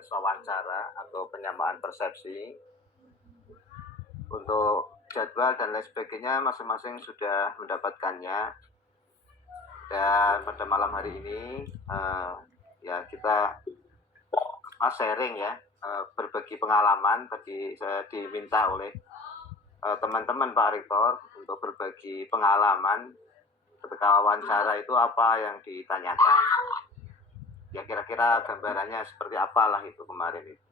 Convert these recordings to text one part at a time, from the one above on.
proses wawancara atau penyamaan persepsi. Untuk jadwal dan lain sebagainya masing-masing sudah mendapatkannya. Dan pada malam hari ini ya kita sharing ya, berbagi pengalaman. Tadi saya diminta oleh teman-teman Pak Rektor untuk berbagi pengalaman ketika wawancara itu apa yang ditanyakan. Ya kira-kira gambarannya seperti apalah itu kemarin itu.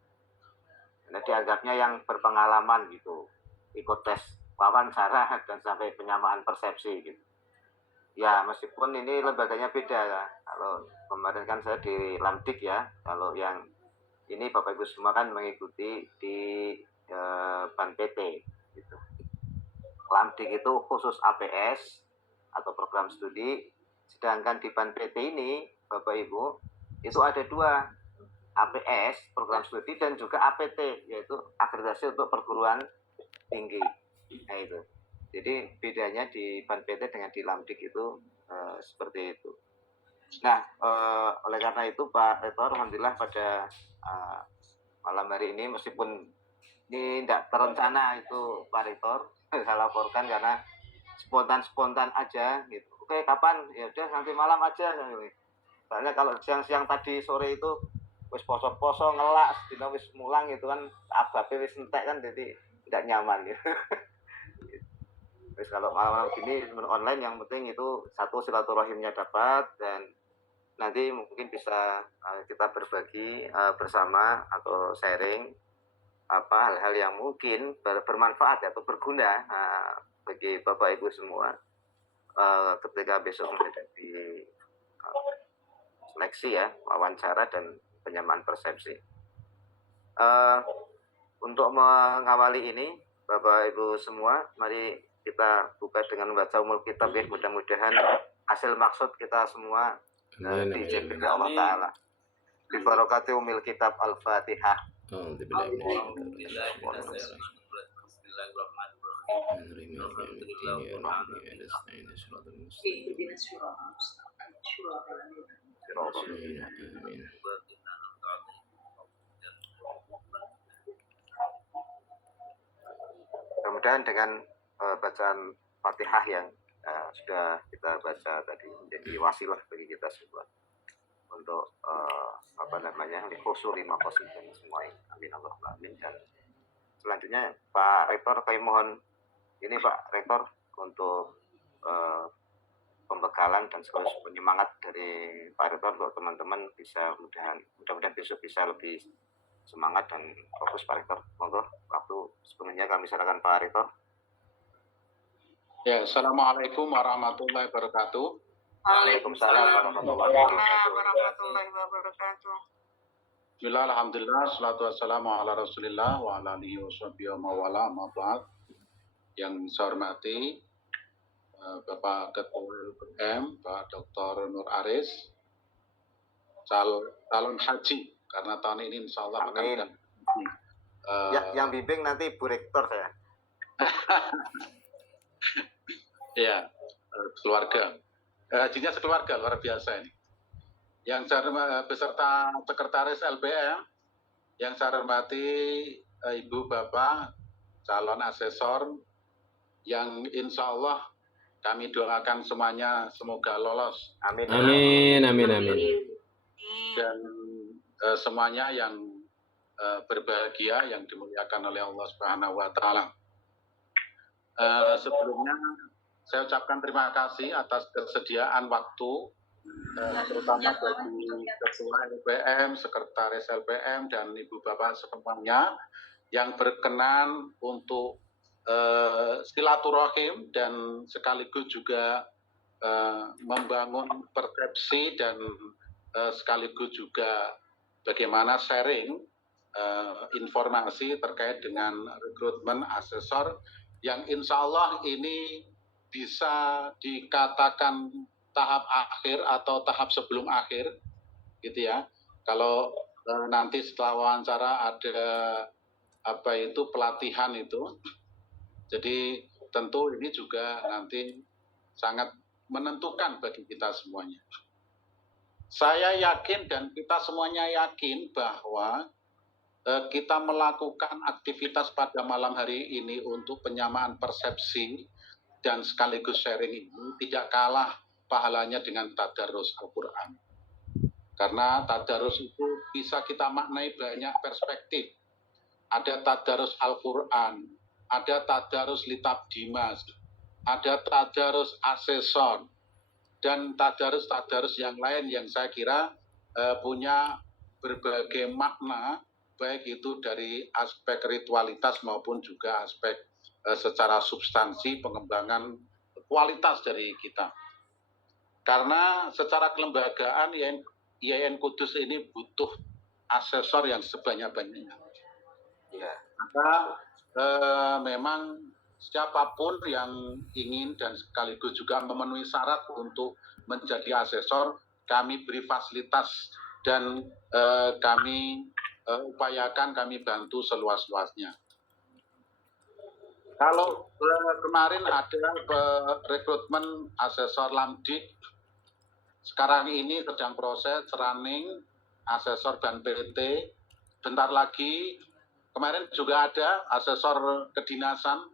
Nah, dianggapnya yang berpengalaman gitu, ikut tes wawancara dan sampai penyamaan persepsi gitu. Ya meskipun ini lembaganya beda ya. Kalau kemarin kan saya di Lamdik ya, kalau yang ini Bapak Ibu semua kan mengikuti di Ban PT gitu. Lamdik itu khusus APS atau program studi, sedangkan di Ban PT ini Bapak Ibu itu ada dua, APS program studi dan juga APT yaitu akreditasi untuk perguruan tinggi. Nah itu. Jadi bedanya di Ban PT dengan di Lamdik itu seperti itu. Nah, oleh karena itu Pak Rektor, alhamdulillah pada malam hari ini meskipun ini tidak terencana itu Pak Rektor, saya laporkan karena spontan aja gitu. Oke, kapan? Ya udah nanti malam aja. Soalnya kalau siang-siang tadi sore itu wis poso-poso ngelak, sedina wis mulang gitu kan, ababe wis entek kan, jadi tidak nyaman gitu. Terus kalau malam-malam gini online yang penting itu satu silaturahimnya dapat dan nanti mungkin bisa kita berbagi bersama atau sharing apa hal-hal yang mungkin bermanfaat atau berguna bagi Bapak Ibu semua ketika besok menghadapi seleksi ya, wawancara dan penyamaan persepsi. Untuk mengawali ini Bapak Ibu semua, mari kita buka dengan membaca umul kitab ya, mudah-mudahan hasil maksud kita semua diizinkan Allah Ta'ala. Bi barakati umil kitab Al-Fatihah. Mudah-mudahan dengan bacaan Fatihah yang sudah kita baca tadi menjadi wasilah bagi kita semua untuk khusuri maqasid dan semua ini. Amin Allahumma amin. Dan selanjutnya Pak Rektor, kami mohon ini Pak Rektor untuk pembekalan dan sekaligus penyemangat dari Pak Rektor untuk teman-teman bisa mudah-mudahan besok bisa lebih semangat dan fokus Pak Rektor. Monggo waktu sepenuhnya kami serahkan Pak Rektor. Ya, Assalamualaikum warahmatullahi wabarakatuh. Waalaikumsalam warahmatullahi wabarakatuh. Bismillah, alhamdulillah, salatu wassalamu ala rasulillah wa ala alihi wa sahbihi wa mawala ma'ba'd. Yang saya hormati Bapak Ketua LPM, Pak Dr. Nur Aris, calon haji, karena tahun ini insya Allah akan yang bimbing nanti Bu Rektor saya. Ya, keluarga. Hajinya sekeluarga, luar biasa ini. Yang saya beserta Sekretaris LPM, yang saya hormati Ibu Bapak, calon asesor, yang insya Allah kami doakan semuanya semoga lolos. Amin. Amin, amin, amin. Dan semuanya yang berbahagia, yang dimuliakan oleh Allah Subhanahu wa Ta'ala. Sebelumnya saya ucapkan terima kasih atas kesediaan waktu, terutama bagi Ketua LPM, Sekretaris LPM, dan Ibu Bapak semuanya yang berkenan untuk silaturahim dan sekaligus juga membangun persepsi dan sekaligus juga bagaimana sharing informasi terkait dengan rekrutmen asesor yang insya Allah ini bisa dikatakan tahap akhir atau tahap sebelum akhir gitu ya. Kalau nanti setelah wawancara ada pelatihan itu, jadi tentu ini juga nanti sangat menentukan bagi kita semuanya. Saya yakin dan kita semuanya yakin bahwa kita melakukan aktivitas pada malam hari ini untuk penyamaan persepsi dan sekaligus sharing ini tidak kalah pahalanya dengan tadarus Al-Quran. Karena tadarus itu bisa kita maknai banyak perspektif. Ada tadarus Al-Quran, ada tadarus Litab Dimas, ada tadarus asesor, dan tadarus-tadarus yang lain yang saya kira punya berbagai makna, baik itu dari aspek ritualitas maupun juga aspek secara substansi pengembangan kualitas dari kita. Karena secara kelembagaan IAIN Kudus ini butuh asesor yang sebanyak-banyaknya. Ya. Maka memang siapapun yang ingin dan sekaligus juga memenuhi syarat untuk menjadi asesor, kami beri fasilitas dan kami upayakan, kami bantu seluas-luasnya. Kalau kemarin ada rekrutmen asesor Lamdik, sekarang ini sedang proses running asesor dan PT. Bentar lagi, kemarin juga ada asesor kedinasan.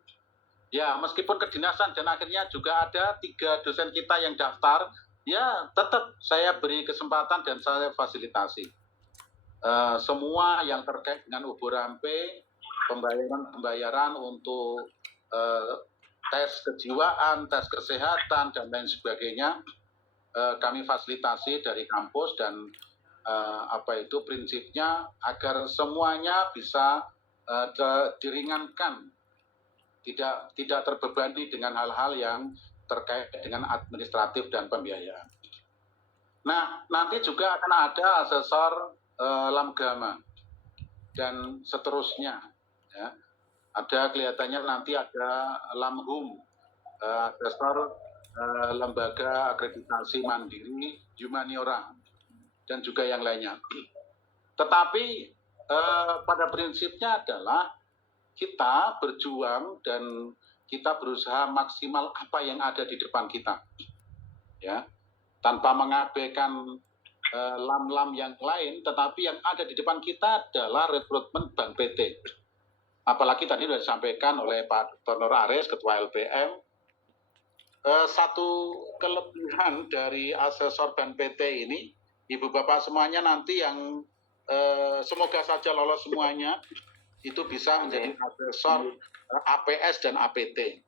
Ya, meskipun kedinasan dan akhirnya juga ada 3 dosen kita yang daftar, ya tetap saya beri kesempatan dan saya fasilitasi. Semua yang terkait dengan ubur rampe, pembayaran untuk tes kejiwaan, tes kesehatan, dan lain sebagainya, kami fasilitasi dari kampus dan prinsipnya agar semuanya bisa diringankan, tidak terbebani dengan hal-hal yang terkait dengan administratif dan pembiayaan. Nah, nanti juga akan ada asesor Lamgama dan seterusnya. Ya. Ada kelihatannya nanti ada Lamhum, asesor lembaga akreditasi mandiri Humaniora, dan juga yang lainnya. Tetapi pada prinsipnya adalah kita berjuang dan kita berusaha maksimal apa yang ada di depan kita, ya, tanpa mengabaikan lam-lam yang lain, tetapi yang ada di depan kita adalah rekrutmen Bank PT. Apalagi tadi sudah disampaikan oleh Pak Dr. Nur Aris, Ketua LPM, satu kelebihan dari asesor Bank PT ini, Ibu Bapak semuanya nanti yang semoga saja lolos semuanya, itu bisa menjadi asesor APS dan APT.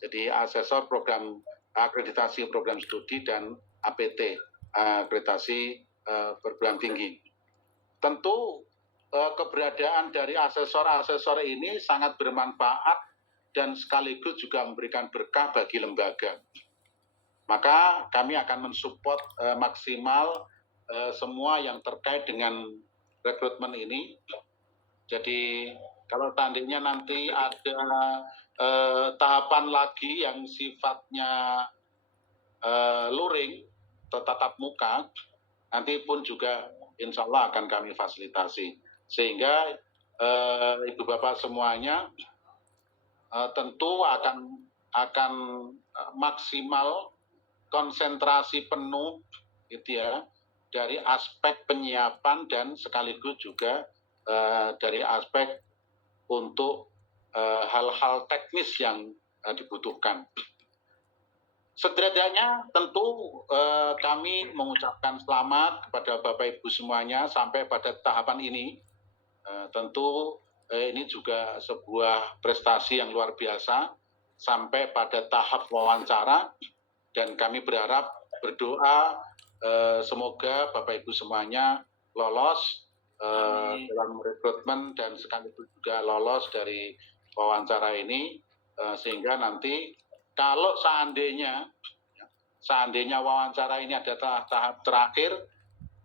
Jadi asesor program akreditasi program studi dan APT, akreditasi perguruan tinggi. Tentu keberadaan dari asesor-asesor ini sangat bermanfaat dan sekaligus juga memberikan berkah bagi lembaga. Maka kami akan mensupport maksimal semua yang terkait dengan rekrutmen ini. Jadi kalau tandanya nanti ada tahapan lagi yang sifatnya luring atau tatap muka, nanti pun juga insya Allah akan kami fasilitasi. Sehingga Ibu Bapak semuanya tentu akan maksimal konsentrasi penuh gitu ya, dari aspek penyiapan dan sekaligus juga dari aspek untuk hal-hal teknis yang dibutuhkan. Setidaknya tentu kami mengucapkan selamat kepada Bapak Ibu semuanya sampai pada tahapan ini. Tentu ini juga sebuah prestasi yang luar biasa sampai pada tahap wawancara, dan kami berdoa semoga Bapak Ibu semuanya lolos dalam rekrutmen dan sekaligus juga lolos dari wawancara ini, sehingga nanti kalau seandainya wawancara ini ada tahap terakhir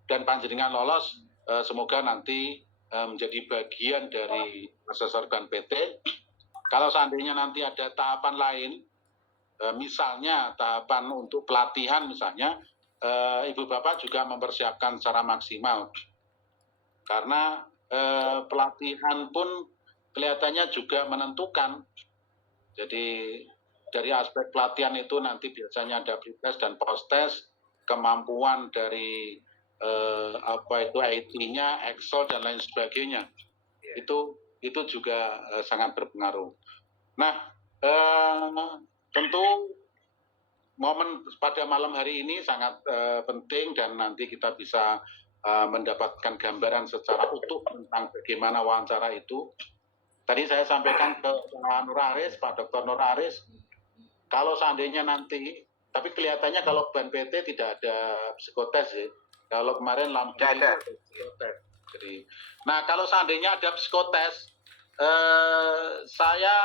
dan panjenengan lolos, semoga nanti menjadi bagian dari asesor Bank PT. Kalau seandainya nanti ada tahapan lain, misalnya tahapan untuk pelatihan misalnya, Ibu Bapak juga mempersiapkan secara maksimal. Karena pelatihan pun kelihatannya juga menentukan. Jadi dari aspek pelatihan itu nanti biasanya ada pre-test dan post-test, kemampuan dari IT-nya, Excel dan lain sebagainya. itu juga sangat berpengaruh. Nah, tentu momen pada malam hari ini sangat penting dan nanti kita bisa mendapatkan gambaran secara utuh tentang bagaimana wawancara itu. Tadi saya sampaikan ke Pak Nur Aris, Pak Dr. Nur Aris, kalau seandainya nanti, tapi kelihatannya kalau ban PT tidak ada psikotes ya. Kalau kemarin lampu ada psikotes. Jadi, nah kalau seandainya ada psikotes, saya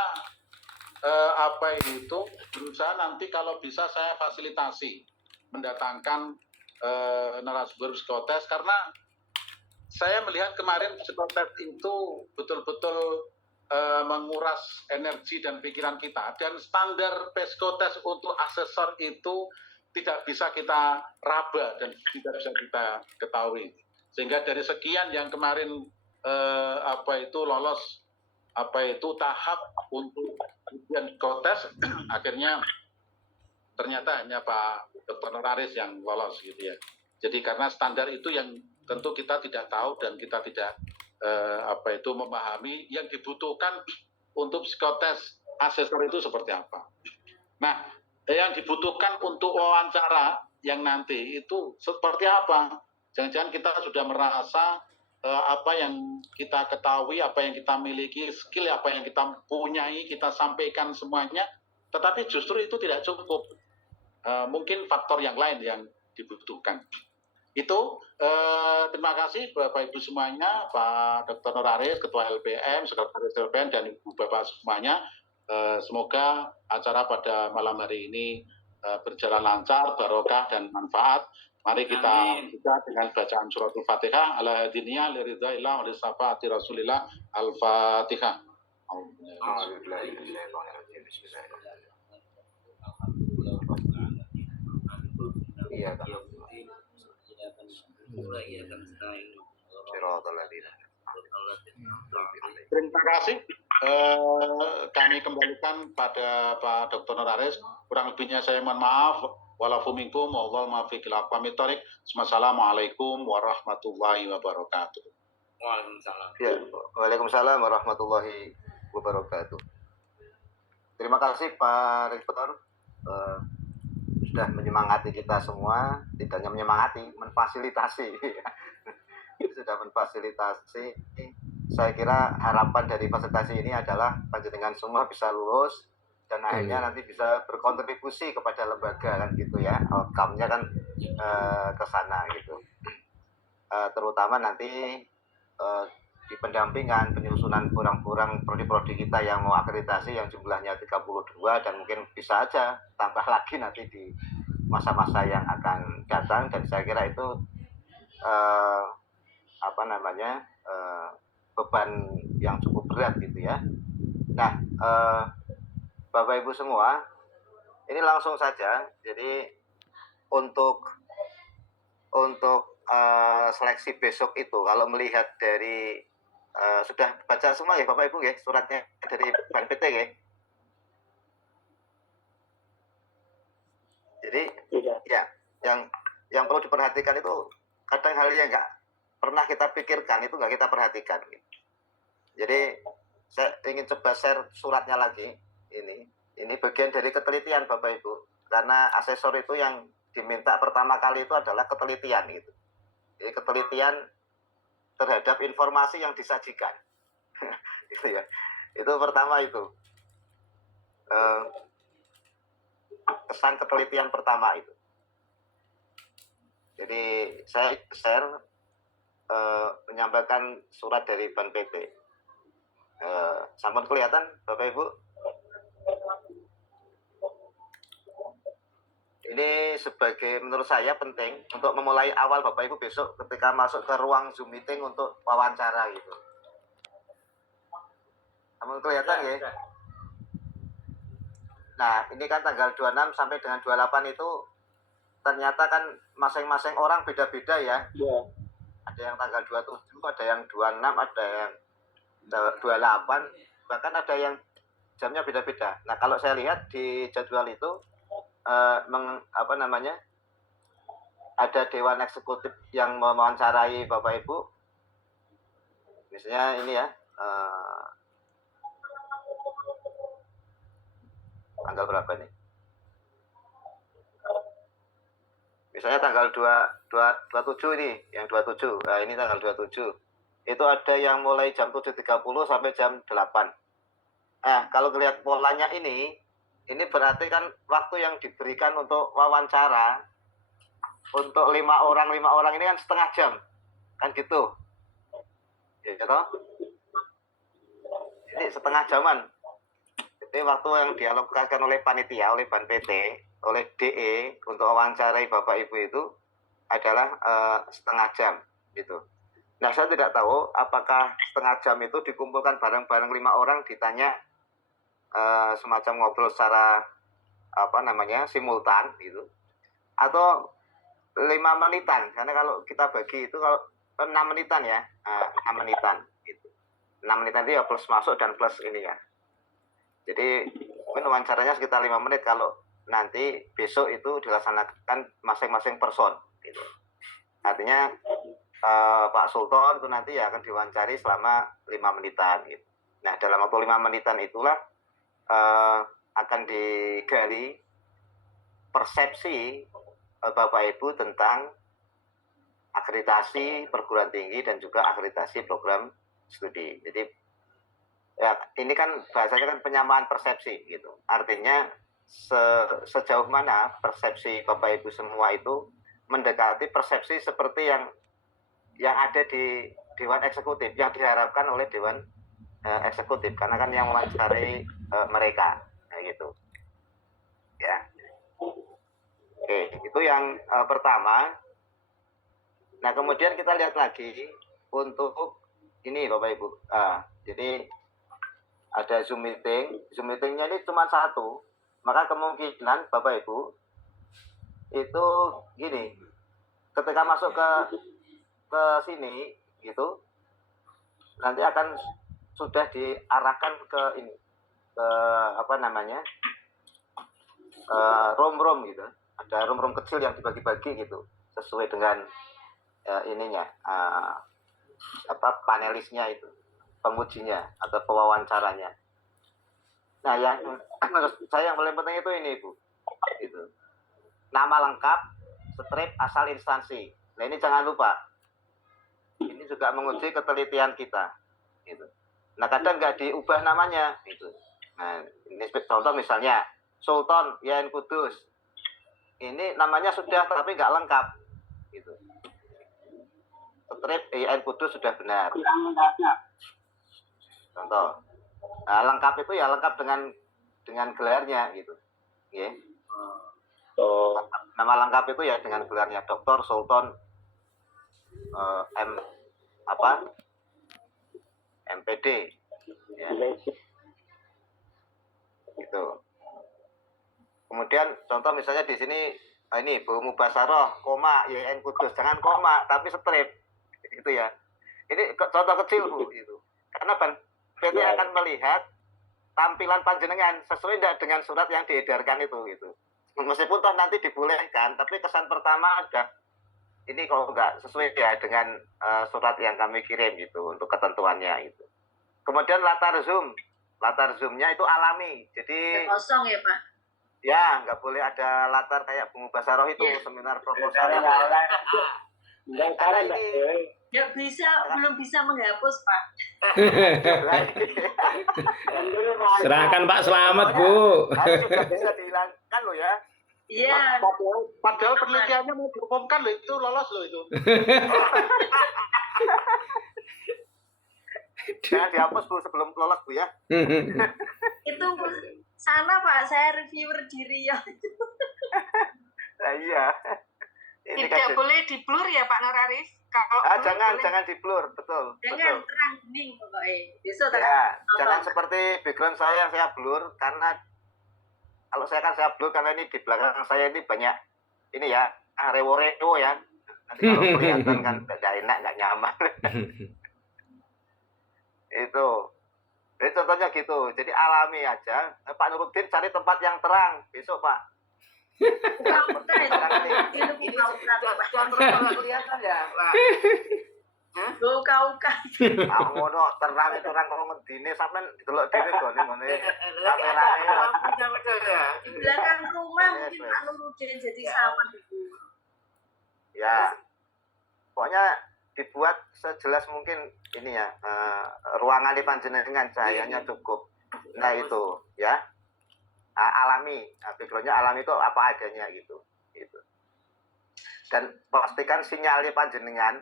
berusaha nanti kalau bisa saya fasilitasi mendatangkan narasumber psikotes, karena saya melihat kemarin psikotes itu betul-betul menguras energi dan pikiran kita, dan standar psikotes untuk asesor itu tidak bisa kita raba dan tidak bisa kita ketahui, sehingga dari sekian yang kemarin lolos tahap untuk ujian psikotes akhirnya ternyata hanya Pak Dr. Nur Aris yang lolos gitu ya. Jadi karena standar itu yang tentu kita tidak tahu dan kita tidak memahami yang dibutuhkan untuk psikotes asesor itu seperti apa. Nah, yang dibutuhkan untuk wawancara yang nanti itu seperti apa? Jangan-jangan kita sudah merasa apa yang kita ketahui, apa yang kita miliki, skill apa yang kita punyai, kita sampaikan semuanya, tetapi justru itu tidak cukup. Mungkin faktor yang lain yang dibutuhkan. Itu terima kasih Bapak Ibu semuanya, Pak Dr. Nur Aris, Ketua LPM, Sekretaris LPM, dan Ibu Bapak semuanya. Semoga acara pada malam hari ini berjalan lancar, barokah, dan manfaat. Mari kita buka dengan bacaan surat Al-Fatihah. Ala hadiniyah liridhaillah wa lisafati Rasulillah. Al-Fatihah. Iya, terima kasih. Kami kembalikan pada Pak Dr. Nur Aris. Kurang lebihnya saya mohon maaf. Walafuminkum wallahul muwaffiq ila aqwamit thoriq. Wassalamualaikum warahmatullahi wabarakatuh. Waalaikumsalam. Ya, Waalaikumsalam warahmatullahi wabarakatuh. Terima kasih Pak Rektor. Sudah menyemangati kita semua, tidak hanya menyemangati, menfasilitasi. Sudah menfasilitasi. Saya kira harapan dari fasilitasi ini adalah panjenengan semua bisa lulus dan akhirnya nanti bisa berkontribusi kepada lembaga kan gitu ya. Outcome-nya kan ke sana gitu. Terutama nanti di pendampingan, penyusunan kurang-kurang prodi-prodi kita yang mau akreditasi yang jumlahnya 32 dan mungkin bisa aja tambah lagi nanti di masa-masa yang akan datang, dan saya kira itu beban yang cukup berat gitu ya. Nah, Bapak Ibu semua, ini langsung saja. Jadi untuk seleksi besok itu, kalau melihat dari sudah baca semua ya Bapak Ibu ya suratnya dari Ban PT ya. Jadi ya yang perlu diperhatikan itu kadang hal yang nggak pernah kita pikirkan itu nggak kita perhatikan. Jadi saya ingin coba share suratnya lagi. Ini bagian dari ketelitian Bapak Ibu, karena asesor itu yang diminta pertama kali itu adalah ketelitian gitu. Jadi ketelitian terhadap informasi yang disajikan. Gitu ya. Itu pertama itu. Kesan ketelitian pertama itu. Jadi saya share menyampaikan surat dari Ban PT. Sampun kelihatan Bapak Ibu? Ini sebagai menurut saya penting untuk memulai awal Bapak Ibu besok ketika masuk ke ruang Zoom meeting untuk wawancara gitu. Sampun kelihatan ya? Nah, ini kan tanggal 26 sampai dengan 28 itu ternyata kan masing-masing orang beda-beda ya. Yeah. Ada yang tanggal 27, ada yang 26, ada yang 28, bahkan ada yang jamnya beda-beda. Nah, kalau saya lihat di jadwal itu ada dewan eksekutif yang mewawancarai Bapak Ibu. Misalnya ini ya, eh, tanggal berapa nih? Misalnya tanggal 27 ini, yang 27. Nah, ini tanggal 27. Itu ada yang mulai jam 7.30 sampai jam 8. Nah, kalau lihat polanya ini berarti kan waktu yang diberikan untuk wawancara untuk 5 orang ini kan setengah jam. Kan gitu. Ya, gitu. Ini setengah jaman. Jadi waktu yang dialokasikan oleh panitia, oleh Ban PT, oleh DE untuk wawancarai Bapak Ibu itu adalah setengah jam gitu. Nah, saya tidak tahu apakah setengah jam itu dikumpulkan bareng-bareng 5 orang ditanya semacam ngobrol secara simultan gitu, atau 5 menitan, karena kalau kita bagi itu kalau 6 menitan ya, 6 menitan gitu. 6 menitan itu ya plus masuk dan plus ini ya. Jadi mungkin wawancaranya sekitar 5 menit kalau nanti besok itu dilaksanakan masing-masing person gitu. Artinya Pak Sultan itu nanti ya akan diwawancari selama 5 menitan gitu. Nah, dalam waktu 5 menitan itulah akan digali persepsi Bapak Ibu tentang akreditasi perguruan tinggi dan juga akreditasi program studi. Jadi ya ini kan bahasanya kan penyamaan persepsi gitu. Artinya sejauh mana persepsi Bapak Ibu semua itu mendekati persepsi seperti yang ada di Dewan Eksekutif, yang diharapkan oleh Dewan Eksekutif, karena kan yang mewawancarai mereka, gitu. Ya. Oke, itu yang pertama. Nah, kemudian kita lihat lagi untuk ini Bapak Ibu. Jadi ada Zoom meeting. Zoom meetingnya ini cuma satu. Maka kemungkinan Bapak Ibu itu gini, ketika masuk ke sini gitu, nanti akan sudah diarahkan ke ini, ke room gitu. Ada room kecil yang dibagi-bagi gitu, sesuai dengan ininya, panelisnya itu, pengujinya atau pewawancaranya. Nah, yang menurut saya yang paling penting itu ini, Bu. Itu. Nama lengkap, strip, asal instansi. Nah, ini jangan lupa. Ini juga menguji ketelitian kita. Gitu. Nah, kadang nggak diubah namanya. Gitu. Nah, ini contoh misalnya, Sultan Yain Kudus. Ini namanya sudah tapi nggak lengkap. Gitu. Strip Yain Kudus sudah benar. Contoh. Nah, lengkap itu ya lengkap dengan gelarnya gitu. Yeah. Nama lengkap itu ya dengan gelarnya Dr. Sultan MPD ya. Gitu. Kemudian contoh misalnya di sini ini Bu Mubasaroh, koma YN Kudus, jangan koma tapi strip gitu ya. Ini contoh kecil Bu gitu. Karena PT akan melihat tampilan panjenengan sesuai tidak dengan surat yang diedarkan itu gitu. Meskipun toh nanti dibolehkan, tapi kesan pertama ada ini kalau nggak sesuai ya dengan surat yang kami kirim gitu untuk ketentuannya itu. Kemudian latar zoomnya itu alami, jadi kosong ya Pak. Ya, nggak boleh ada latar kayak Bung Basaroh itu seminar proposal itu. Nggak bisa, belum bisa menghapus Pak. Serahkan Pak Selamat, Bu. Harus sudah bisa dihilangkan loh ya. Iya. Padahal penelitiannya mau diumumkan loh, itu lolos loh itu. Jangan dihapus Bu sebelum lolos Bu ya. Itu sana Pak, saya reviewer diri ya. Nah, iya. Ini Tidak boleh di blur ya Pak Nur Arif. Kalau jangan di blur, betul. Jangan terang bening pokoknya. Besok ya, jangan seperti background saya blur, karena kalau saya blur karena ini di belakang saya ini banyak ini ya, rewo-rewo ya. Nanti kalau kelihatan kan nggak enak, nggak nyaman. Itu. Jadi contohnya gitu. Jadi alami aja. Pak Nuruddin cari tempat yang terang besok Pak. Putra itu. Ini kelihatan ya Pak. Uka-uka. Aku ngono terang itu orang kok ngedine sampean delok dhewe gone-gone kamerane. Di belakang rumah mungkin Pak Nurudin jadi sama. Ya. Pokoknya dibuat sejelas mungkin ini ya, ruangan di panjenengan cahayanya cukup. Nah itu ya, alami, backgroundnya alami itu apa adanya gitu. Dan pastikan sinyalnya panjenengan,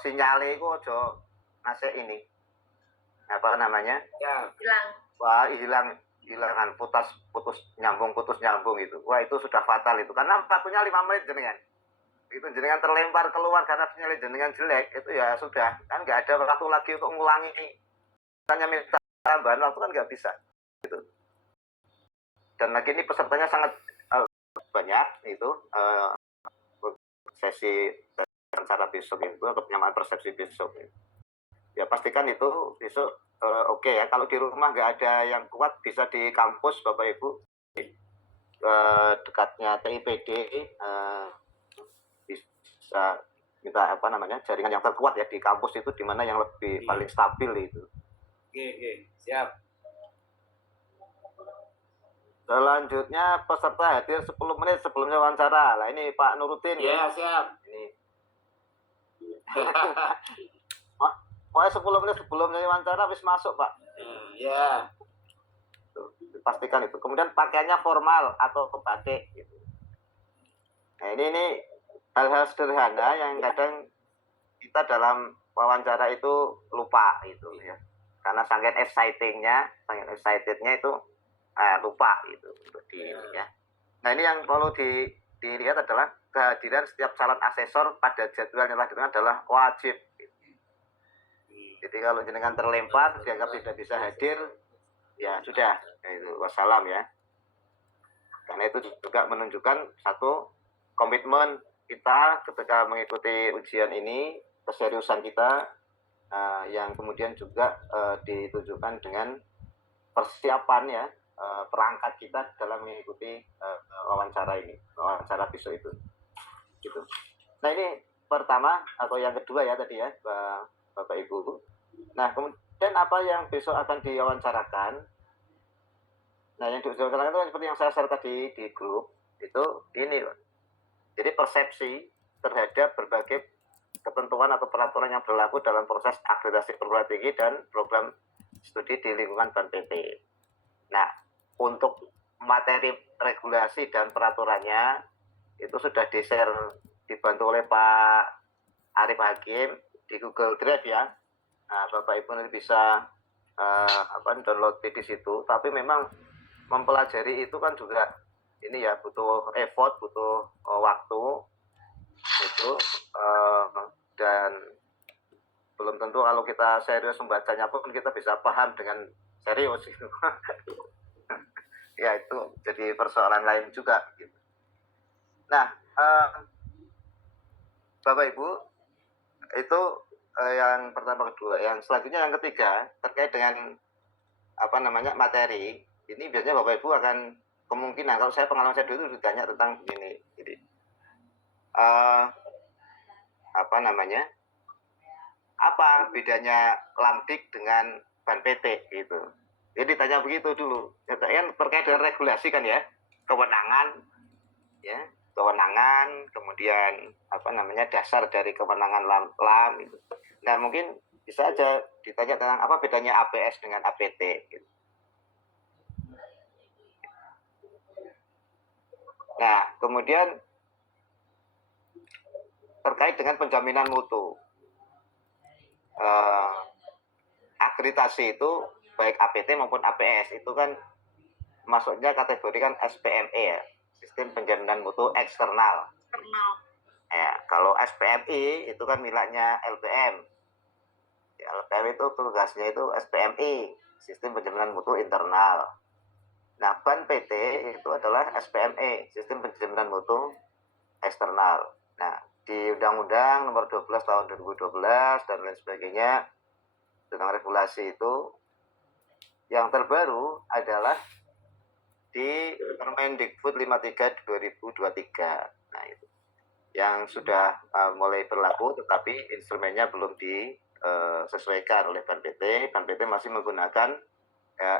sinyalnya itu ojo ngasih ini, apa namanya? Hilang. Wah hilangan putus nyambung itu. Wah itu sudah fatal itu, karena waktunya 5 menit jenengan. Itu jenengan terlempar keluar karena sinyal jenengan jelek, itu ya sudah, kan nggak ada waktu lagi untuk ngulangi. Tanya minta tambahan waktu kan nggak bisa gitu. Dan lagi ini pesertanya sangat banyak itu, sesi secara besok itu atau penyamaan persepsi besok ya pastikan itu besok oke ya. Kalau di rumah nggak ada yang kuat, bisa di kampus Bapak Ibu, dekatnya TIPD, bisa minta apa namanya jaringan yang terkuat ya di kampus itu, di mana yang lebih paling stabil itu. Oke, siap. Selanjutnya peserta hadir 10 menit sebelumnya wawancara. Lah ini Pak Nurudin Ya, ya. siap. Ini. Pokoknya 10 menit sebelumnya wawancara habis masuk Pak. Ya. Tuh, dipastikan itu. Kemudian pakaiannya formal atau batik gitu. Nah ini hal-hal sederhana yang kadang kita dalam wawancara itu lupa gitu ya. Karena saking excitednya itu lupa gitu untuk ya. Nah ini yang perlu dilihat adalah kehadiran setiap calon asesor pada jadwal yang telah ditentukan adalah wajib. Jadi kalau jenengan terlempar dianggap tidak bisa hadir, ya sudah, itu wassalam ya. Karena itu juga menunjukkan satu komitmen kita ketika mengikuti ujian ini, keseriusan kita, yang kemudian juga ditujukan dengan persiapan ya, perangkat kita dalam mengikuti wawancara besok itu. Gitu. Nah ini pertama atau yang kedua ya tadi ya, Bapak Ibu. Nah kemudian apa yang besok akan diwawancarakan? Nah yang diwawancarakan itu seperti yang saya share tadi di grup itu ini loh. Jadi persepsi terhadap berbagai ketentuan atau peraturan yang berlaku dalam proses akreditasi perguruan tinggi dan program studi di lingkungan BAN-PT. Nah, untuk materi regulasi dan peraturannya itu sudah di-share, dibantu oleh Pak Arif Hakim di Google Drive ya. Nah, Bapak Ibu nanti bisa download di situ. Tapi memang mempelajari itu kan juga ini ya butuh effort, butuh waktu itu, dan belum tentu kalau kita serius membacanya pun kita bisa paham dengan serius gitu. Ya itu jadi persoalan lain juga gitu. Nah Bapak Ibu itu yang pertama, kedua, yang selanjutnya yang ketiga terkait dengan apa namanya materi ini, biasanya Bapak Ibu akan kemungkinan, kalau saya pengalaman saya dulu ditanya tentang ini, jadi apa namanya, apa bedanya Lamdik dengan BAN-PT gitu. Jadi ditanya begitu dulu. Kan terkait dengan regulasi kan ya, kewenangan ya, kewenangan, kemudian apa namanya dasar dari kewenangan LAM itu. Nah mungkin bisa aja ditanya tentang apa bedanya APS dengan APT gitu. Nah kemudian terkait dengan penjaminan mutu, akreditasi itu baik APT maupun APS itu kan masuknya kategori kan SPME ya, sistem penjaminan mutu eksternal. Ya, kalau SPMI itu kan miliknya LPM. Ya, LPM itu tugasnya itu SPMI, sistem penjaminan mutu internal. Nah, BAN-PT itu adalah SPME, sistem penjaminan mutu eksternal. Nah, di Undang-Undang Nomor 12 Tahun 2012 dan lain sebagainya tentang regulasi itu, yang terbaru adalah di Permendikbud 53 2023. Nah itu. yang sudah mulai berlaku, tetapi instrumennya belum disesuaikan oleh Ban PT. Ban PT masih menggunakan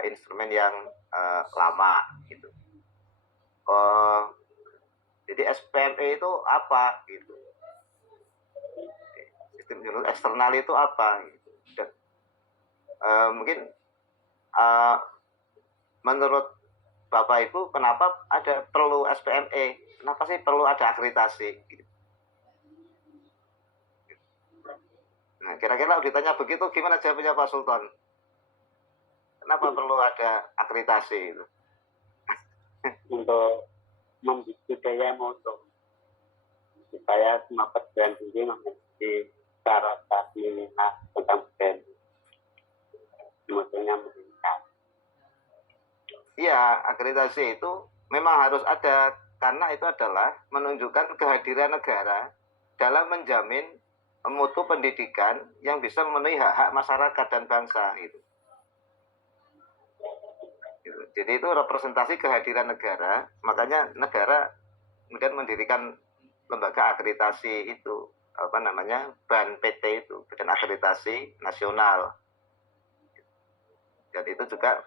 instrumen yang lama gitu. Jadi SPME itu apa gitu? Sistem imun eksternal itu apa? Gitu. Dan, mungkin menurut Bapak Ibu, kenapa ada perlu SPME? Kenapa sih perlu ada akreditasi? Gitu. Nah, kira-kira ditanya begitu, gimana jawabnya Pak Sultan? Kenapa perlu ada akreditasi itu? Untuk membudidaya mutu supaya semua perguruan tinggi memiliki syarat minimal tentang brand mutunya meningkat. Iya, akreditasi itu memang harus ada karena itu adalah menunjukkan kehadiran negara dalam menjamin mutu pendidikan yang bisa memenuhi hak-hak masyarakat dan bangsa gitu. Jadi itu representasi kehadiran negara, makanya negara kemudian mendirikan lembaga akreditasi itu, BAN PT itu, Badan Akreditasi Nasional. Dan itu juga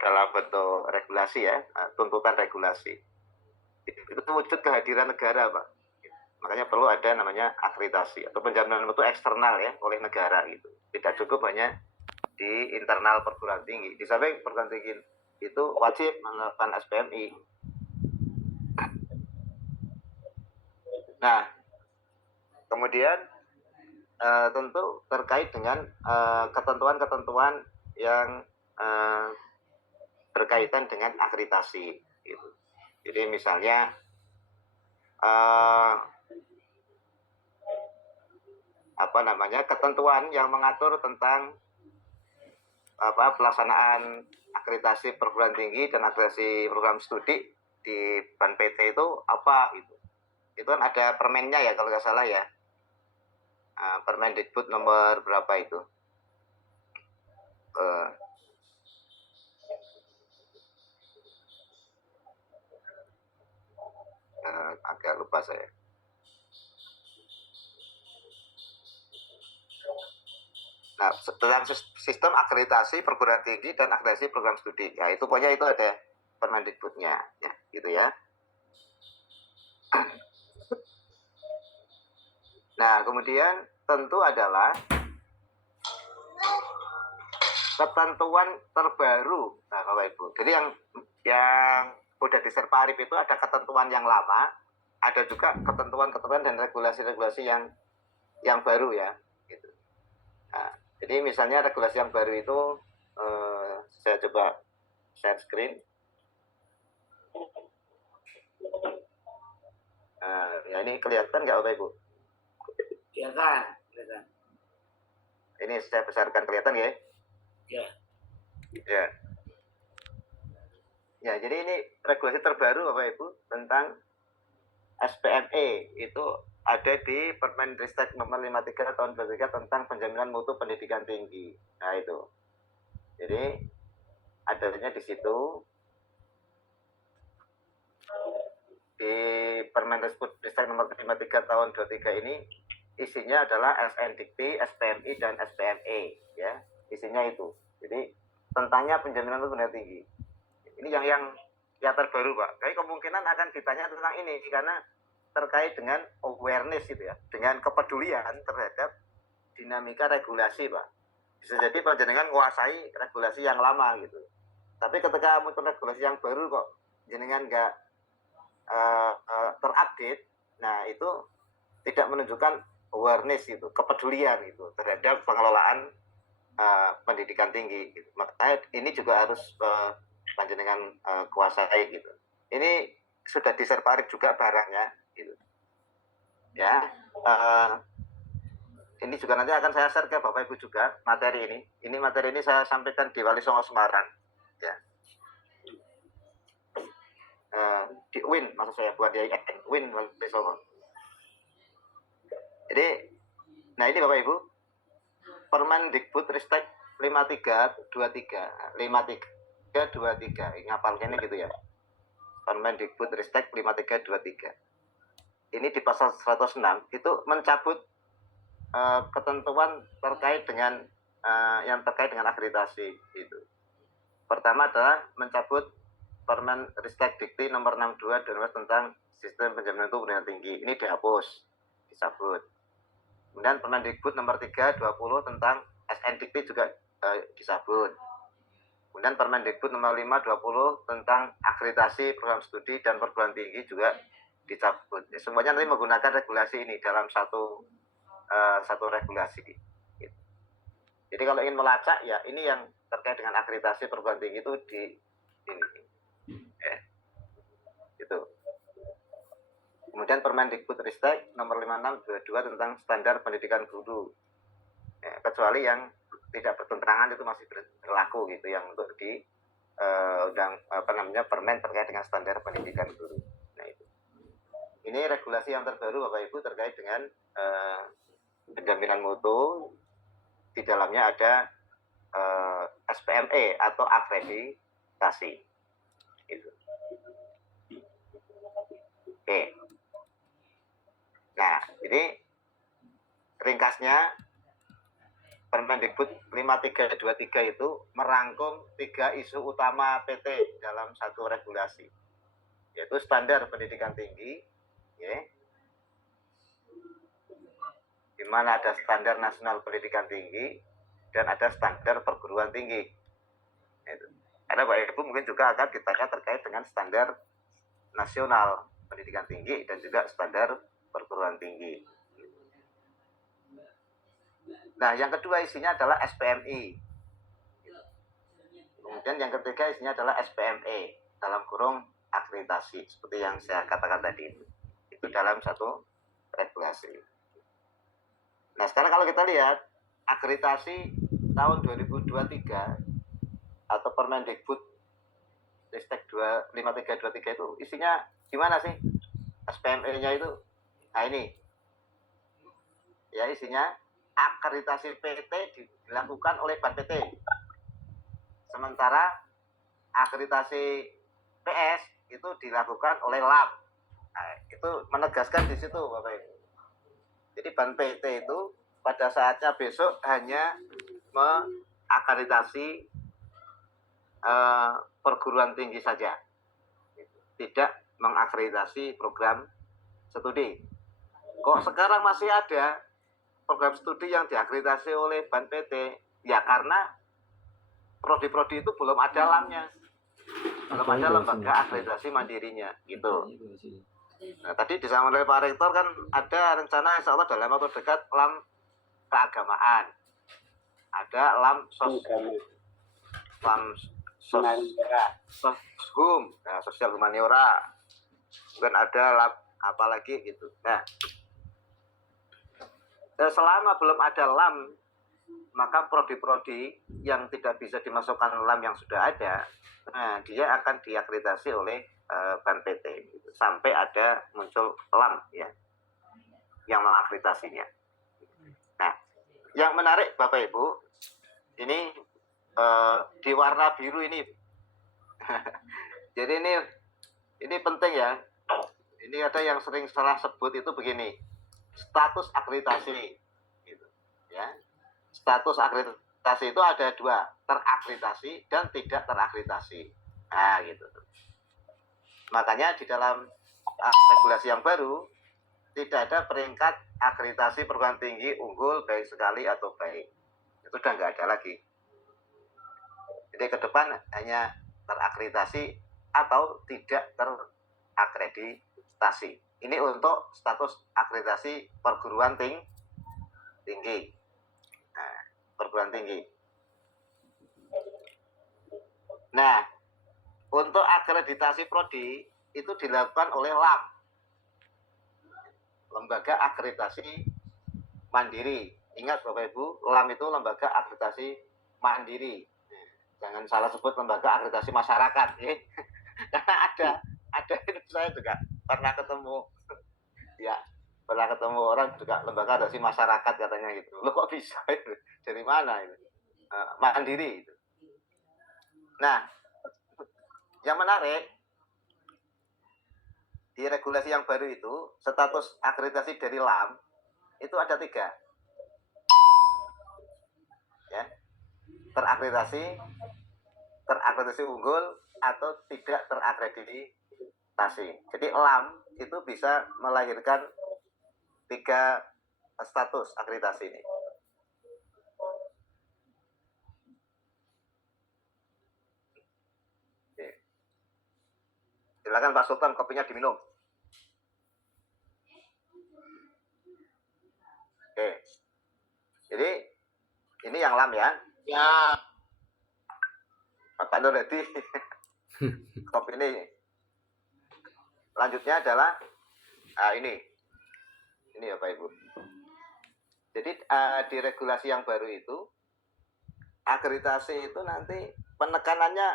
dalam bentuk regulasi ya, tuntutan regulasi. Itu wujud kehadiran negara, Pak. Makanya perlu ada namanya akreditasi atau penjaminan mutu eksternal ya oleh negara gitu. Tidak cukup hanya di internal perguruan tinggi. Di samping perguruan tinggi itu wajib menerapkan SPMI. Nah, kemudian tentu terkait dengan ketentuan-ketentuan yang berkaitan dengan akreditasi. Gitu. Jadi misalnya ketentuan yang mengatur tentang pelaksanaan akreditasi perguruan tinggi dan akreditasi program studi di Ban PT itu apa itu? Itu kan ada permennya ya kalau nggak salah ya. Permendikbud nomor berapa itu? Agak lupa saya. Nah, tentang sistem akreditasi perguruan tinggi dan akreditasi program studi. Ya, itu pokoknya itu ada Permendikbudnya, ya, gitu ya. Nah, kemudian tentu adalah ketentuan terbaru. Nah, Bapak Ibu. Jadi yang udah di Serparip itu ada ketentuan yang lama, ada juga ketentuan-ketentuan dan regulasi-regulasi yang baru ya. Gitu. Nah, jadi misalnya regulasi yang baru itu saya coba share screen. Ya ini kelihatan nggak Bapak Ibu? Kelihatan. Ini saya besarkan, kelihatan ya? Ya. Ya. Ya, jadi ini regulasi terbaru Bapak Ibu tentang SPME itu ada di Permendikbud nomor 53 tahun 2023 tentang penjaminan mutu pendidikan tinggi. Nah itu. Jadi adanya di situ di Permendikbud nomor 53 tahun 23 ini isinya adalah SNDikti, SPMI dan SPME ya. Isinya itu. Jadi tentangnya penjaminan mutu pendidikan tinggi. Ini yang terbaru Pak. Jadi kemungkinan akan ditanya tentang ini karena terkait dengan awareness gitu ya, dengan kepedulian terhadap dinamika regulasi Pak. Bisa jadi panjenengan menguasai regulasi yang lama gitu. Tapi ketika muncul regulasi yang baru kok jenengan nggak terupdate, nah itu tidak menunjukkan awareness gitu, kepedulian gitu terhadap pengelolaan pendidikan tinggi. Gitu. Makanya ini juga harus panjenengan kuasai gitu. Ini sudah diserparip juga barangnya gitu. Ya, ini juga nanti akan saya share ke Bapak Ibu juga materi ini. Ini materi ini saya sampaikan di Wali Songo Semarang. Ya. Di UIN maksud saya, buat di UIN Wali Songo. Jadi, nah ini Bapak Ibu, Permendikbud Ristek 5323, 5323, ngapalkannya gitu ya. Permendikbud Ristek 5323. ini di pasal 106 itu mencabut ketentuan terkait dengan yang terkait dengan akreditasi itu. Pertama adalah mencabut Permen Ristek Dikti nomor 62 tentang sistem penjaminan mutu pendidikan tinggi. Ini dihapus, dicabut. Kemudian Permendikbud nomor 3 20 tentang SN Dikti juga dicabut. Kemudian Permendikbud nomor 5 20 tentang akreditasi program studi dan perguruan tinggi juga dicabut. Semuanya nanti menggunakan regulasi ini dalam satu regulasi. Jadi kalau ingin melacak ya ini yang terkait dengan akreditasi perguruan tinggi itu di ini. Itu. Kemudian Permendikbud Ristek nomor 56/22 tentang standar pendidikan guru. Kecuali yang tidak bertentangan itu masih berlaku gitu yang untuk di permen terkait dengan standar pendidikan guru. Nah itu. Ini regulasi yang terbaru Bapak Ibu terkait dengan penjaminan mutu. Di dalamnya ada SPME atau akreditasi. Gitu. Oke. Nah, ini ringkasnya Permendikbud 5323 itu merangkum 3 isu utama PT dalam satu regulasi, yaitu standar pendidikan tinggi, ya, di mana ada standar nasional pendidikan tinggi dan ada standar perguruan tinggi. Itu. Karena Bapak Ibu mungkin juga akan ditanya terkait dengan standar nasional pendidikan tinggi dan juga standar perguruan tinggi. Nah, yang kedua isinya adalah SPMI. Kemudian yang ketiga isinya adalah SPME dalam kurung akreditasi seperti yang saya katakan tadi itu. Itu dalam satu regulasi. Nah, sekarang kalau kita lihat akreditasi tahun 2023 atau Permendikbud Ristek 5323 itu isinya gimana sih? SPME-nya itu. Nah, ini. Ya, isinya akreditasi PT dilakukan oleh Ban PT. Sementara akreditasi PS itu dilakukan oleh LAM. Nah, itu menegaskan di situ Bapak Ibu. Jadi Ban PT itu pada saatnya besok hanya mengakreditasi perguruan tinggi saja. Tidak mengakreditasi program studi. Kok sekarang masih ada program studi yang diakreditasi oleh Ban PT? Ya karena prodi-prodi itu belum ada LAM-nya. Belum ada lembaga akreditasi mandirinya gitu. Nah, tadi disampaikan oleh Pak Rektor kan ada rencana insya Allah dalam waktu dekat LAM keagamaan. Ada LAM soshum, nah, sosial humaniora. Kemudian ada LAM apalagi gitu. Nah, selama belum ada LAM, maka prodi-prodi yang tidak bisa dimasukkan LAM yang sudah ada, nah, dia akan diakreditasi oleh Ban PT gitu, sampai ada muncul LAM ya yang mengakreditasinya. Nah, yang menarik Bapak Ibu, ini di warna biru ini. Jadi ini penting ya. Ini ada yang sering salah sebut itu begini, status akreditasi gitu, ya. Status akreditasi itu ada dua, terakreditasi dan tidak terakreditasi. Nah, gitu. Makanya di dalam regulasi yang baru tidak ada peringkat akreditasi perguruan tinggi unggul, baik sekali atau baik. Itu sudah nggak ada lagi. Jadi ke depan hanya terakreditasi atau tidak terakreditasi. Ini untuk status akreditasi perguruan tinggi. Nah, perguruan tinggi. Nah, untuk akreditasi prodi itu dilakukan oleh LAM, Lembaga Akreditasi Mandiri. Ingat Bapak Ibu, LAM itu lembaga akreditasi mandiri. Jangan salah sebut lembaga akreditasi masyarakat, ya. Karena ada itu saya juga pernah ketemu, ya pernah ketemu orang juga lembaga akreditasi masyarakat katanya gitu. Lo kok bisa itu? Dari mana itu? Mandiri itu. Nah, yang menarik di regulasi yang baru itu status akreditasi dari LAM itu ada 3 ya, terakreditasi unggul atau tidak terakreditasi. Jadi LAM itu bisa melahirkan 3 status akreditasi ini. Oke. Silakan Pak Sultan, kopinya diminum. Oke. Jadi ini yang LAM ya. Ya. Pak Nuredi. Kopi ini. Lanjutnya adalah ini ya Pak Ibu. Jadi di regulasi yang baru itu akreditasi itu nanti penekanannya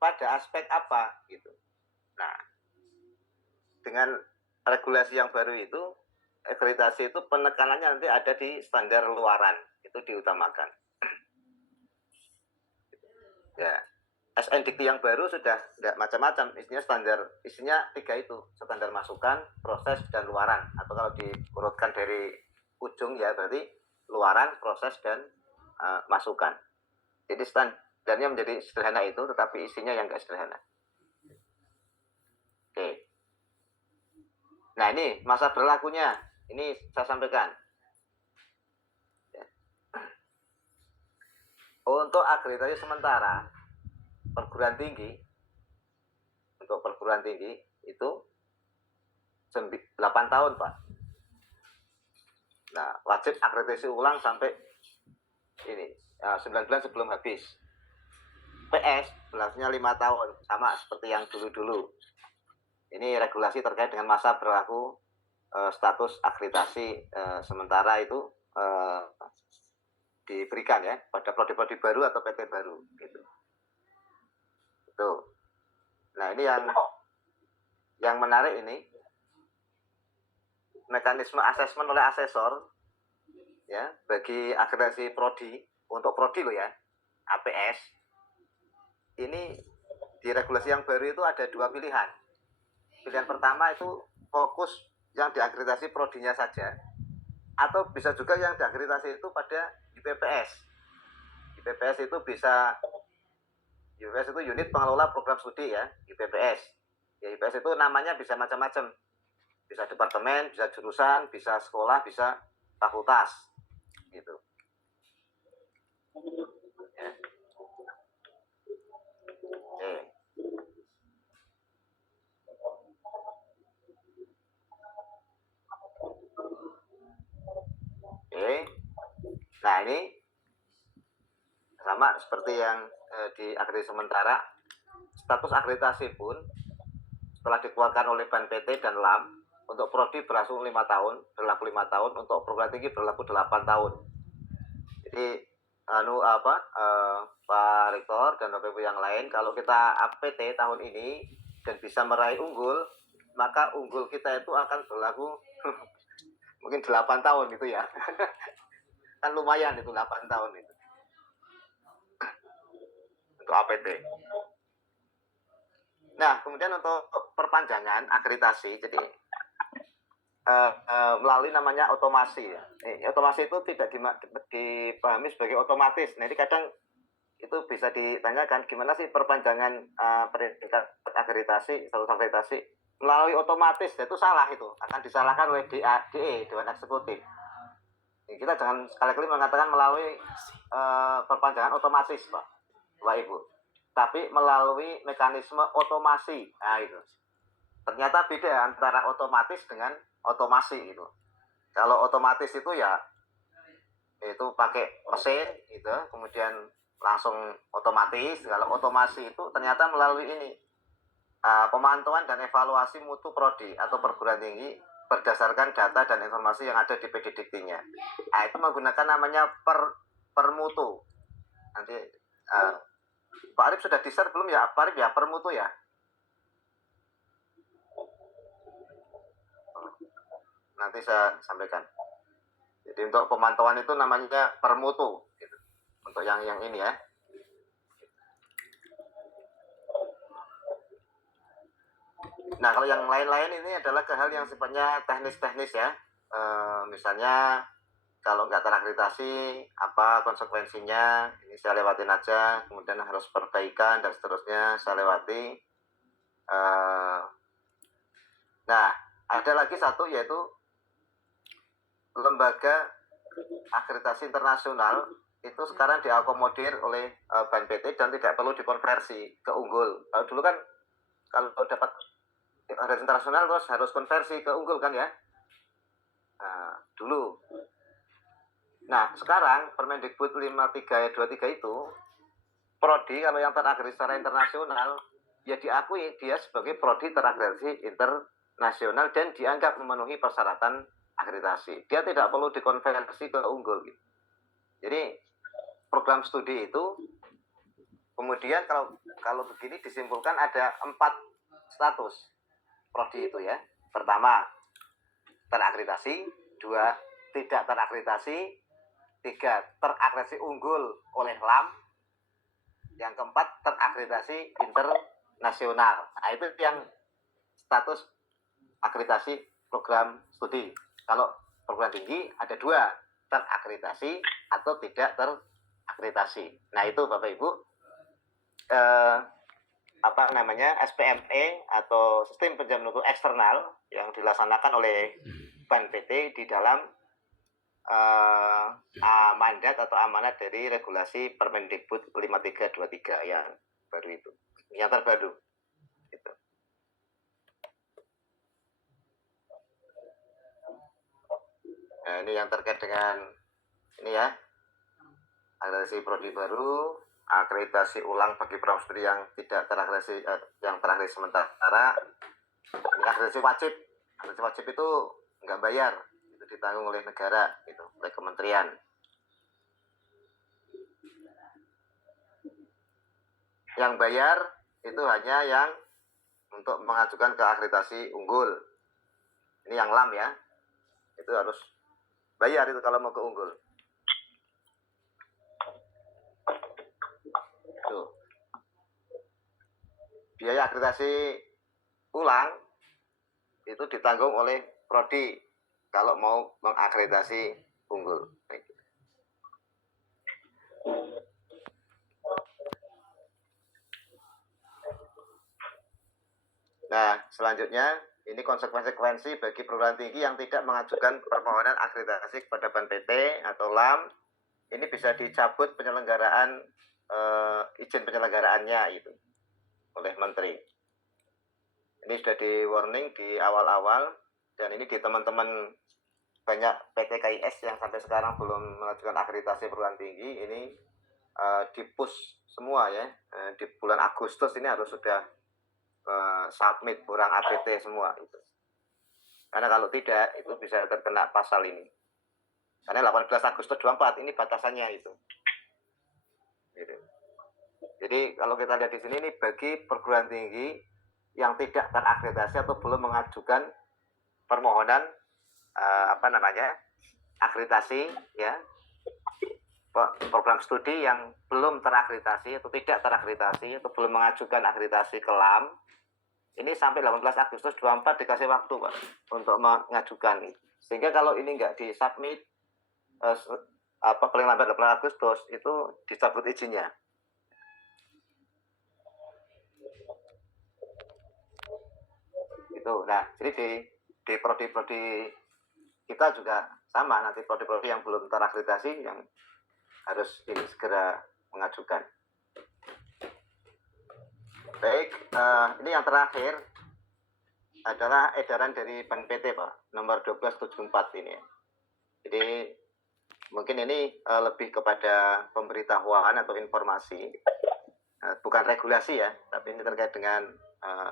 pada aspek apa gitu. Nah, dengan regulasi yang baru itu akreditasi itu penekanannya nanti ada di standar luaran, itu diutamakan. Ya, SNDikti yang baru sudah tidak macam-macam, isinya 3 itu, standar masukan, proses, dan luaran. Atau kalau diurutkan dari ujung ya berarti luaran, proses, dan masukan. Jadi standarnya menjadi sederhana itu, tetapi isinya yang enggak sederhana. Oke. Nah ini masa berlakunya, ini saya sampaikan. Untuk akreditasi sementara perguruan tinggi, untuk perguruan tinggi itu 8 tahun Pak. Nah wajib akreditasi ulang sampai ini 9 bulan sebelum habis. PS berlakunya 5 tahun, sama seperti yang dulu-dulu. Ini regulasi terkait dengan masa berlaku status akreditasi sementara itu diberikan ya pada prodi-prodi baru atau PT baru gitu. Itu. Nah ini yang menarik ini mekanisme asesmen oleh asesor ya bagi akreditasi prodi untuk prodi loh ya APS ini di regulasi yang baru itu ada 2 pilihan. Pilihan pertama itu fokus yang diakreditasi prodinya saja atau bisa juga yang diakreditasi itu pada IPPS. IPPS itu bisa IPPS itu unit pengelola program studi ya, IPPS. Ya IPPS itu namanya bisa macam-macam. Bisa departemen, bisa jurusan, bisa sekolah, bisa fakultas. Gitu. Ya. Oke. Oke. Nah, ini sama seperti yang di akreditasi sementara, status akreditasi pun setelah dikeluarkan oleh BAN PT dan LAM untuk prodi berlaku 5 tahun, untuk perguruan tinggi berlaku 8 tahun. Jadi Pak Rektor dan Bapak Ibu yang lain, kalau kita APT tahun ini dan bisa meraih unggul, maka unggul kita itu akan berlaku mungkin 8 tahun gitu ya. Kan lumayan itu 8 tahun itu. Untuk APT. Nah, kemudian untuk perpanjangan akreditasi, jadi melalui namanya otomasi. Otomasi itu tidak dipahami sebagai otomatis. Nah, ini kadang itu bisa ditanyakan gimana sih perpanjangan predikat akreditasi, status akreditasi melalui otomatis. Itu salah, itu akan disalahkan oleh DE, Dewan Eksekutif. Jadi kita jangan sekali-kali mengatakan melalui perpanjangan otomatis, Bapak Ibu, tapi melalui mekanisme otomasi. Nah itu ternyata beda antara otomatis dengan otomasi itu. Kalau otomatis itu ya itu pakai mesin gitu, kemudian langsung otomatis. Kalau otomasi itu ternyata melalui ini pemantauan dan evaluasi mutu prodi atau perguruan tinggi berdasarkan data dan informasi yang ada di PDDikti-nya. Nah, itu menggunakan namanya permutu. Nanti Pak Arif sudah di-share belum ya? Pak Arif ya, permutu ya? Nanti saya sampaikan. Jadi untuk pemantauan itu namanya permutu. Gitu. Untuk yang ini ya. Nah, kalau yang lain-lain ini adalah ke hal yang sifatnya teknis-teknis ya. Misalnya kalau nggak terakreditasi, apa konsekuensinya? Ini saya lewatin aja. Kemudian harus perbaikan dan seterusnya saya lewati. Nah, ada lagi satu yaitu lembaga akreditasi internasional itu sekarang diakomodir oleh BNPT dan tidak perlu dikonversi ke unggul. Kalau dulu kan kalau dapat akreditasi internasional terus harus konversi ke unggul kan ya. Dulu. Nah, sekarang Permendikbud 53/23 itu prodi kalau yang terakreditasi secara internasional ya diakui dia sebagai prodi terakreditasi internasional dan dianggap memenuhi persyaratan akreditasi. Dia tidak perlu dikonversi ke unggul gitu. Jadi program studi itu kemudian kalau begini disimpulkan ada 4 status prodi itu ya. Pertama, terakreditasi. 2, tidak terakreditasi. 3, terakreditasi unggul oleh LAM. Yang keempat, terakreditasi internasional. Nah, itu yang status akreditasi program studi. Kalau program tinggi ada 2, terakreditasi atau tidak terakreditasi. Nah, itu Bapak Ibu SPME atau sistem penjamin mutu eksternal yang dilaksanakan oleh BNPT di dalam mandat atau amanat dari regulasi Permendikbud 53/23 yang baru itu, yang terbaru gitu. Nah, ini yang terkait dengan ini ya, akreditasi prodi baru, akreditasi ulang bagi program studi yang tidak terakreditasi, yang terakreditasi sementara. Ini akreditasi wajib. Akreditasi wajib itu nggak bayar, itu ditanggung oleh negara, gitu, oleh kementerian. Yang bayar itu hanya yang untuk mengajukan ke akreditasi unggul. Ini yang LAM ya, itu harus bayar itu kalau mau ke unggul. Tuh. Biaya akreditasi ulang itu ditanggung oleh prodi kalau mau mengakreditasi unggul. Nah, selanjutnya ini konsekuensi bagi perguruan tinggi yang tidak mengajukan permohonan akreditasi kepada BNPT atau LAM. Ini bisa dicabut penyelenggaraan izin penyelenggaraannya itu oleh menteri. Ini sudah di warning di awal-awal dan ini di teman-teman banyak PT KIS yang sampai sekarang belum mengajukan akreditasi perguruan tinggi, ini di-push semua ya. Di bulan Agustus ini harus sudah submit kurang APT semua itu. Karena kalau tidak itu bisa terkena pasal ini. Karena 18 Agustus 24 ini batasannya itu. Gitu. Jadi kalau kita lihat di sini ini bagi perguruan tinggi yang tidak terakreditasi atau belum mengajukan permohonan akreditasi ya, program studi yang belum terakreditasi atau tidak terakreditasi atau belum mengajukan akreditasi ke LAM, ini sampai 18 Agustus 24 dikasih waktu Pak untuk mengajukan itu. Sehingga kalau ini nggak disubmit paling lambat 18 Agustus itu dicabut izinnya. Itu. Nah, jadi di prodi-prodi kita juga sama, nanti prodi-prodi yang belum terakreditasi yang harus ini segera mengajukan. Baik, ini yang terakhir adalah edaran dari BNPT Pak, nomor 1274 ini. Jadi mungkin ini lebih kepada pemberitahuan atau informasi, bukan regulasi ya, tapi ini terkait dengan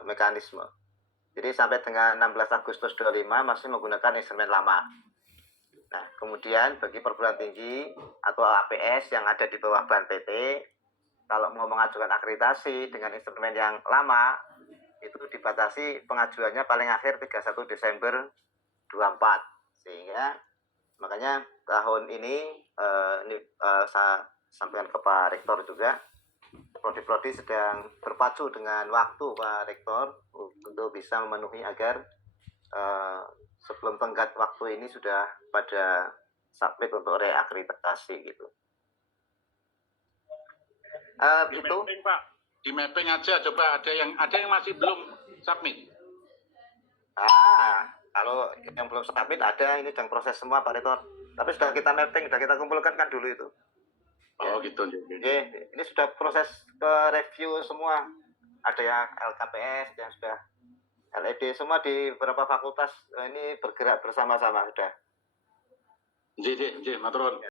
mekanisme. Jadi sampai dengan 16 Agustus 25 masih menggunakan instrumen lama. Nah, kemudian bagi perguruan tinggi atau APS yang ada di bawah BNPT, kalau mau mengajukan akreditasi dengan instrumen yang lama, itu dibatasi pengajuannya paling akhir 31 Desember 24. Sehingga makanya tahun ini saya sampaikan ke Pak Rektor juga, prodi-prodi sedang berpacu dengan waktu Pak Rektor untuk bisa memenuhi agar sebelum tenggat waktu ini sudah pada submit untuk reakreditasi gitu. Di Itu mapping, Pak. Di mapping aja coba ada yang masih belum submit. kalau yang belum submit ada, ini sedang proses semua Pak Rektor. Tapi sudah kita mapping, sudah kita kumpulkan kan dulu itu. Oh gitu. Ini sudah proses ke review semua. Ada yang LKPS, yang sudah LED, semua di beberapa fakultas ini bergerak bersama-sama sudah. Matur nuwun.